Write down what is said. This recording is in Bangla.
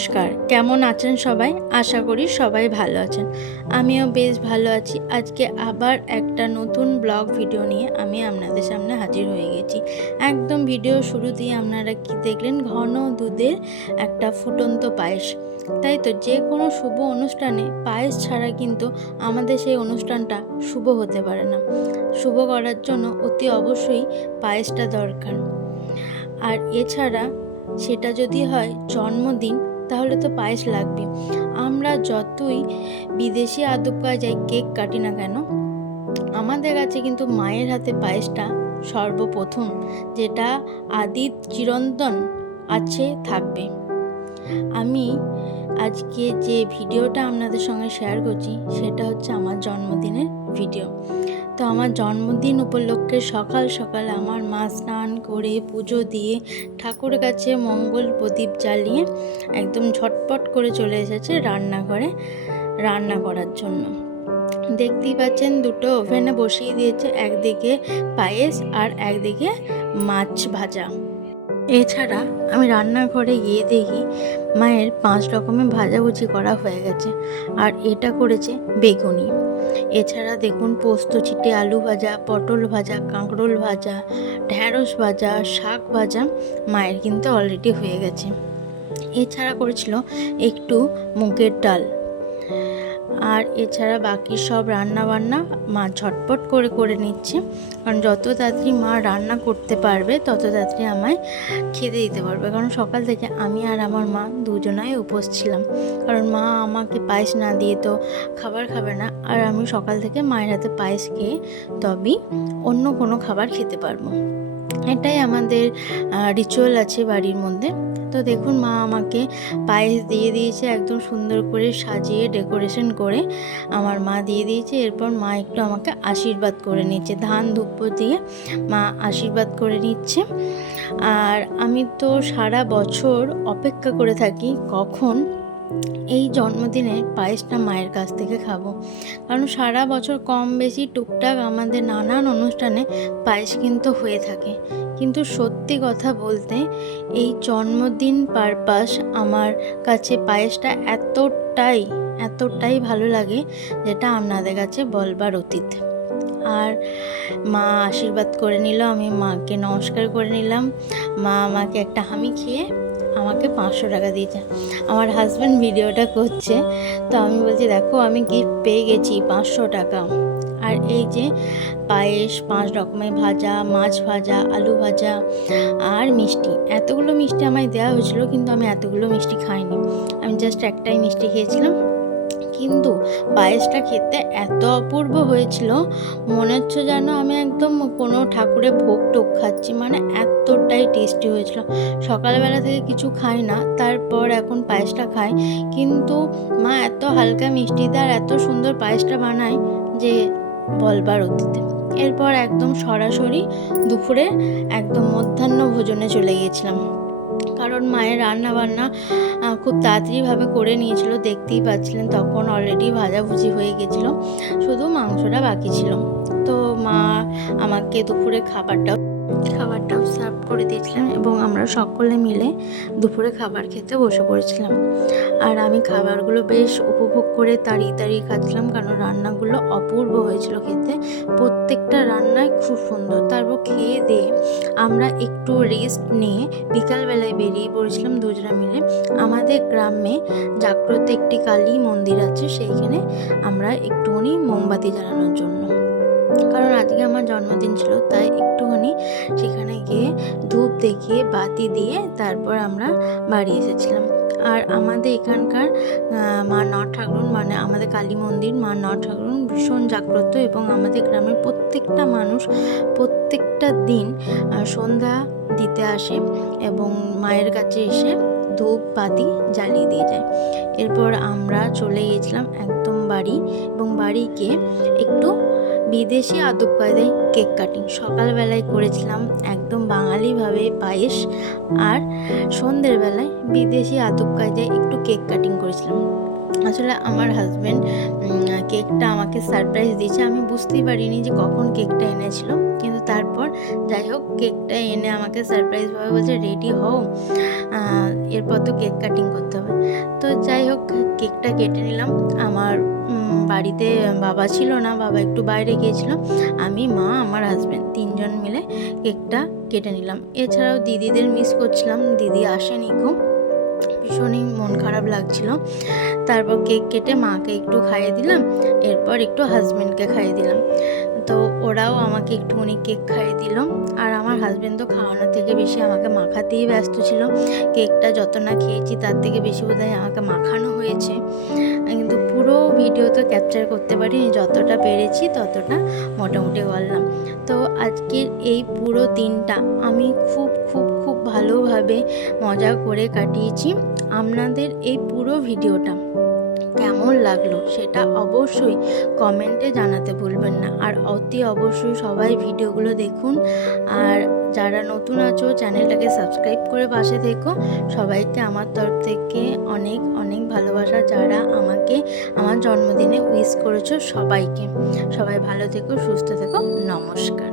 নমস্কার। কেমন আছেন সবাই? আশা করি সবাই ভালো আছেন। আমিও বেশ ভালো আছি। আজকে আবার একটা নতুন ব্লগ ভিডিও নিয়ে আমি আপনাদের সামনে হাজির হয়ে গেছি। একদম ভিডিও শুরু দিয়ে আপনারা কি দেখলেন? ঘন দুধের একটা ফুটন্ত পায়েস। তাই তো, যে কোনো শুভ অনুষ্ঠানে পায়েস ছাড়া কিন্তু আমাদের সেই অনুষ্ঠানটা শুভ হতে পারে না। শুভ করার জন্য অতি অবশ্যই পায়েসটা দরকার। আর এছাড়া সেটা যদি হয়, জন্মদিন তাহলে তো পায়েস লাগবে। আমরা যতই বিদেশি আদব যাই কেক কাটি না কেন, আমাদের কাছে কিন্তু মায়ের হাতে পায়েসটা সর্বপ্রথম, যেটা আদি চিরন্তন আছে, থাকবে। আমি আজকে যে ভিডিওটা আপনাদের সঙ্গে শেয়ার করছি, সেটা হচ্ছে আমার জন্মদিনের ভিডিও তো আমার জন্মদিন উপলক্ষে সকাল সকাল আমার মা স্নান করে পুজো দিয়ে ঠাকুর কাছে মঙ্গল প্রদীপ জ্বালিয়ে একদম ঝটপট করে চলে এসেছে রান্নাঘরে রান্না করার জন্য। দেখতেই পাচ্ছেন দুটো ওভেনে বসিয়ে দিয়েছে একদিকে পায়েস আর একদিকে মাছ ভাজা। এছাড়া আমি রান্নাঘরে গিয়ে দেখি মায়ের পাঁচ রকমের ভাজাভুজি করা হয়ে গেছে আর এটা করেছে বেগুনি। এছাড়া দেখুন পোস্ত চিটে আলু ভাজা, পটল ভাজা, কাঁকরোল ভাজা, ঢ্যাঁড়স ভাজা, শাক ভাজা, মায়ের কিন্তু অলরেডি হয়ে গেছে। এছাড়া করেছিল একটু মুগের ডাল। আর এছাড়া বাকি সব রান্না বান্না মা ঝটপট করে করে নিচ্ছে। কারণ যত তাড়াতাড়ি মা রান্না করতে পারবে, তত তাড়াতাড়ি আমায় খেতে দিতে পারবে। কারণ সকাল থেকে আমি আর আমার মা দুজনাই উপোস ছিলাম। কারণ মা আমাকে পায়েস না দিয়ে তো খাবার খাবে না। আর আমি সকাল থেকে মায়ের হাতে পায়েস খেয়ে তবেই অন্য কোনো খাবার খেতে পারব। এটাই আমাদের রিচুয়াল আছে বাড়ির মধ্যে। তো দেখুন মা আমাকে পায়েস দিয়ে দিয়েছে, একদম সুন্দর করে সাজিয়ে ডেকোরেশন করে। আমার মা দিয়ে দিয়েছে, এরপর মা একটু আমাকে আশীর্বাদ করে নিচ্ছে, ধান ধূপ দিয়ে মা আশীর্বাদ করে নিচ্ছে। আর আমি তো সারা বছর অপেক্ষা করে থাকি, কখন এই জন্মদিনে পায়েসটা মায়ের কাছ থেকে খাব। কারণ সারা বছর কম বেশি টুকটাক আমাদের নানান অনুষ্ঠানে পায়েস কিন্তু হয়ে থাকে। কিন্তু সত্যি কথা বলতে, এই জন্মদিন পারপাস আমার কাছে পায়েসটা এতটাই এতটাই ভালো লাগে যেটা আপনাদের কাছে বলবার অতীত। আর মা আশীর্বাদ করে নিল, আমি মাকে নমস্কার করে নিলাম। মা আমাকে একটা হামি খেয়ে আমাকে পাঁচশো টাকা দিয়েছে। আমার হাজব্যান্ড ভিডিওটা করছে, তো আমি বলছি, দেখো, আমি গিফট পেয়ে গেছি পাঁচশো টাকা। আর এই যে পায়েস, পাঁচ রকমের ভাজা, মাছ ভাজা, আলু ভাজা আর মিষ্টি। এতগুলো মিষ্টি আমায় দেওয়া হয়েছিল, কিন্তু আমি এতগুলো মিষ্টি খাইনি। আমি জাস্ট একটাই মিষ্টি খেয়েছিলাম। কিন্তু পায়েসটা খেতে এত অপূর্ব হয়েছিল, মনে হচ্ছে যেন আমি একদম কোনো ঠাকুরের ভোগ টোক খাচ্ছি মানে এতটাই টেস্টি হয়েছিল। সকালবেলা থেকে কিছু খাই না, তারপর এখন পায়েসটা খাই, কিন্তু মা এত হালকা মিষ্টিতে আর এত সুন্দর পায়েসটা বানায় যে বলবার অতীতে। এরপর একদম সরাসরি দুপুরে একদম মধ্যাহ্ন ভোজনে চলে গিয়েছিলাম। কারণ মায়ের রান্না বান্না খুব তাড়াতাড়িভাবে করে নিয়েছিল, দেখতেই পাচ্ছিলেন তখন অলরেডি ভাজাভুজি হয়ে গেছিল, শুধু মাংসটা বাকি ছিল। তো মা আমাকে দুপুরে খাবারটাও খাবারটাও সার্ভ এবং আমরা সকলে মিলে দুপুরে খাবার খেতে বসে পড়েছিলাম। আর আমি খাবারগুলো বেশ উপভোগ করে তাড়িয়ে তাড়িয়ে খাচ্ছিলাম কারণ রান্নাগুলো অপূর্ব হয়েছিল খেতে। প্রত্যেকটা রান্নাই খুব সুন্দর। তারপর খেয়ে দিয়ে আমরা একটু রেস্ট নিয়ে বিকালবেলায় বেরিয়ে পড়েছিলাম দুজনা মিলে। আমাদের গ্রামে জাগ্রত একটি কালী মন্দির আছে, সেইখানে আমরা একটুখানি মোমবাতি জ্বালানোর জন্য। কারণ আজকে আমার জন্মদিন ছিল, তাই একটুখানি সেখানে গিয়ে ধূপ দেখিয়ে, বাতি দিয়ে তারপর আমরা বাড়ি এসেছিলাম। আর আমাদের এখানকার মা ন ঠাকুরন মানে আমাদের কালী মন্দির, মা ন ঠাকুরন ভীষণ জাগ্রত এবং আমাদের গ্রামের প্রত্যেকটা মানুষ প্রত্যেকটা দিন সন্ধ্যা দিতে আসে এবং মায়ের কাছে এসে ধূপ, বাতি জ্বালিয়ে দিয়ে যায়। এরপর আমরা চলে গিয়েছিলাম একদম বাড়ি এবং বাড়িকে একটু বিদেশি আদব কায়দায় কেক কাটিং। সকালবেলায় করেছিলাম একদম বাঙালিভাবে পায়েস আর সন্ধ্যের বেলায় বিদেশি আদব কায়দায় একটু কেক কাটিং করেছিলাম। আসলে আমার হাজব্যান্ড কেকটা আমাকে সারপ্রাইজ দিয়েছে। আমি বুঝতেই পারিনি যে কখন কেকটা এনেছিল। কিন্তু তারপর যাই হোক কেকটা এনে আমাকে সারপ্রাইজভাবে বলছে রেডি হও। এরপর তো কেক কাটিং করতে হবে। তো যাই হোক কেকটা কেটে নিলাম। আমার বাড়িতে বাবা ছিল না, বাবা একটু বাইরে গিয়েছিল। আমি, মা, আমার হাজব্যান্ড তিনজন মিলে কেকটা কেটে নিলাম। এছাড়াও দিদিদের মিস করছিলাম। দিদি আসেনি খুব। ভীষণই মন খারাপ লাগছিল। তারপর কেক কেটে মাকে একটু খাইয়ে দিলাম, এরপর একটু হাজব্যান্ডকে খাইয়ে দিলাম। তো ওরাও আমাকে একটুখানি কেক খাইয়ে দিল। আর আমার হাজব্যান্ড তো খাওয়ানোর থেকে বেশি আমাকে মাখাতেই ব্যস্ত ছিল। কেকটা যত না খেয়েছি তার থেকে বেশি বোধহয় আমাকে মাখানো হয়েছে। কিন্তু পুরো ভিডিও তো ক্যাপচার করতে পারিনি, যতটা পেরেছি ততটা মোটামুটি বললাম তো আজকের এই পুরো দিনটা আমি খুব খুব খুব ভালোভাবে মজা করে কাটিয়েছি আপনাদের এই পুরো ভিডিওটা। কেমন লাগল সেটা অবশ্যই কমেন্টে জানাতে ভুলবেন না। আর অতি অবশ্যই সবাই ভিডিওগুলো দেখুন। আর যারা নতুন আছো, চ্যানেলটাকে সাবস্ক্রাইব করে পাশে থেকো। সবাইকে আমার তরফ থেকে অনেক অনেক ভালোবাসা যারা আমাকে আমার জন্মদিনে উইশ করেছ সবাইকে। সবাই ভালো থেকো, সুস্থ থেকো। নমস্কার।